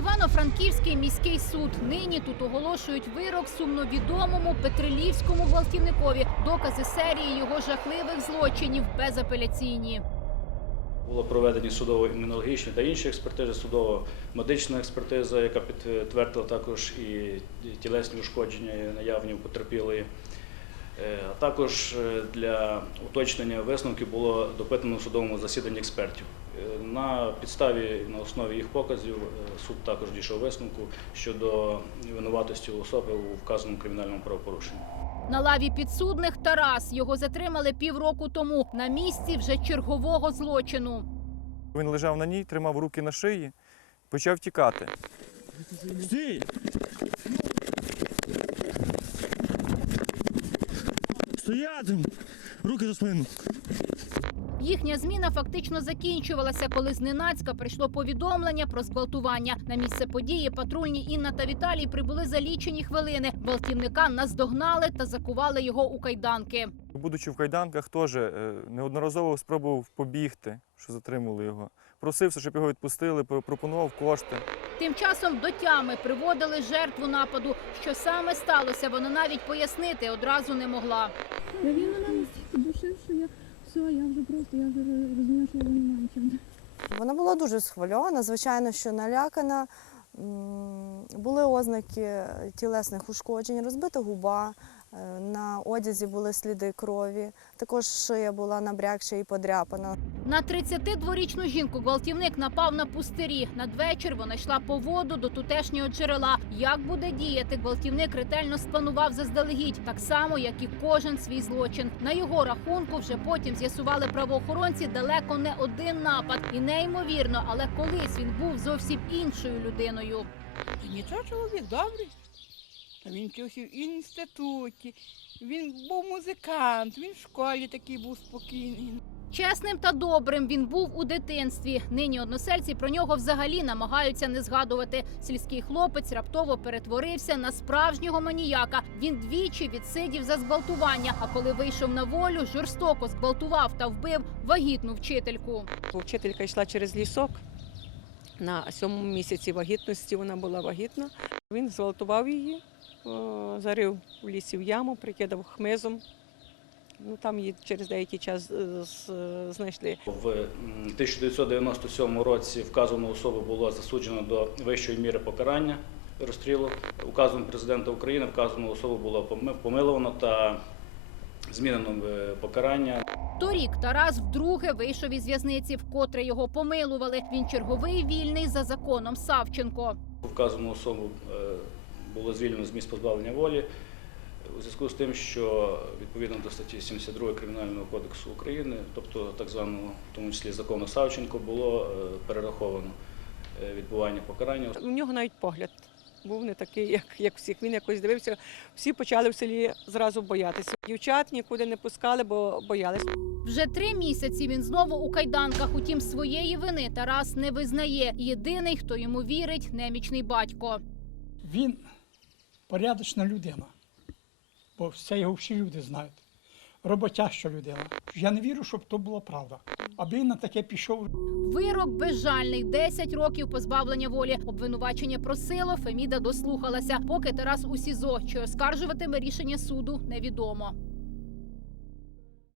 Івано-Франківський міський суд. Нині тут оголошують вирок сумновідомому Петрилівському гвалтівникові. Докази серії його жахливих злочинів безапеляційні. Було проведені судово-імунологічні та інші експертизи, судово-медична експертиза, яка підтвердила також і тілесні ушкодження наявні у потерпілої. Е, А також е, для уточнення висновків було допитано в судовому засіданні експертів. На підставі на основі їх показів е, суд також дійшов висновку щодо винуватості особи у вказаному кримінальному правопорушенні. На лаві підсудних Тарас його затримали півроку тому на місці вже чергового злочину. Він лежав на ній, тримав руки на шиї, почав тікати. Стій! Стояти! Руки за спину. Їхня зміна фактично закінчувалася, коли зненацька прийшло повідомлення про зґвалтування. На місце події патрульні Інна та Віталій прибули за лічені хвилини. Гвалтівника наздогнали та закували його у кайданки. Будучи в кайданках, теж е, неодноразово спробував побігти, що затримали його. Просився, щоб його відпустили, пропонував кошти. Тим часом до тями приводили жертву нападу. Що саме сталося, вона навіть пояснити одразу не могла. Він мене настільки душив, що я все, я вже просто я вже розумію, що його немає чим. Вона була дуже схвильована, звичайно, що налякана. Були ознаки тілесних ушкоджень, розбита губа, на одязі були сліди крові, також шия була набрякша і подряпана. На 32-річну жінку гвалтівник напав на пустирі. Надвечір вона йшла по воду до тутешнього джерела. Як буде діяти, гвалтівник ретельно спланував заздалегідь, так само, як і кожен свій злочин. На його рахунку вже потім з'ясували правоохоронці далеко не один напад. І неймовірно, але колись він був зовсім іншою людиною. Нічого чоловік добрий. Та він вчився в інституті, він був музикант, він в школі такий був спокійний. Чесним та добрим він був у дитинстві. Нині односельці про нього взагалі намагаються не згадувати. Сільський хлопець раптово перетворився на справжнього маніяка. Він двічі відсидів за зґвалтування. А коли вийшов на волю, жорстоко зґвалтував та вбив вагітну вчительку. Вчителька йшла через лісок. На сьомому місяці вагітності вона була вагітна. Він зґвалтував її, зарив у лісі в яму, прикидав хмизом. Ну, там її через деякий час е, знайшли. В 1997 році вказану особу було засуджено до вищої міри покарання розстрілу. Указом президента України вказану особу було поми- помиловано та змінено покарання. Торік Тарас вдруге вийшов із в'язниці, вкотре його помилували. Він черговий вільний за законом Савченко. Вказану особу е, було звільнено з місць позбавлення волі у зв'язку з тим, що відповідно до статті 72 Кримінального кодексу України, тобто так званого, в тому числі закону Савченко, було е, перераховано е, відбування покарання. У нього навіть погляд був не такий, як, як всіх. Він якось дивився. Всі почали в селі зразу боятися. Дівчат нікуди не пускали, бо боялись. Вже три місяці він знову у кайданках. Утім, своєї вини Тарас не визнає. Єдиний, хто йому вірить, немічний батько. Він порядочна людина, бо все його всі люди знають. Роботяща людина. Я не вірю, щоб то була правда. Аби на таке пішов. Вирок безжальний 10 років позбавлення волі. Обвинувачення просило. Феміда дослухалася. Поки Тарас у СІЗО чи оскаржуватиме рішення суду, невідомо.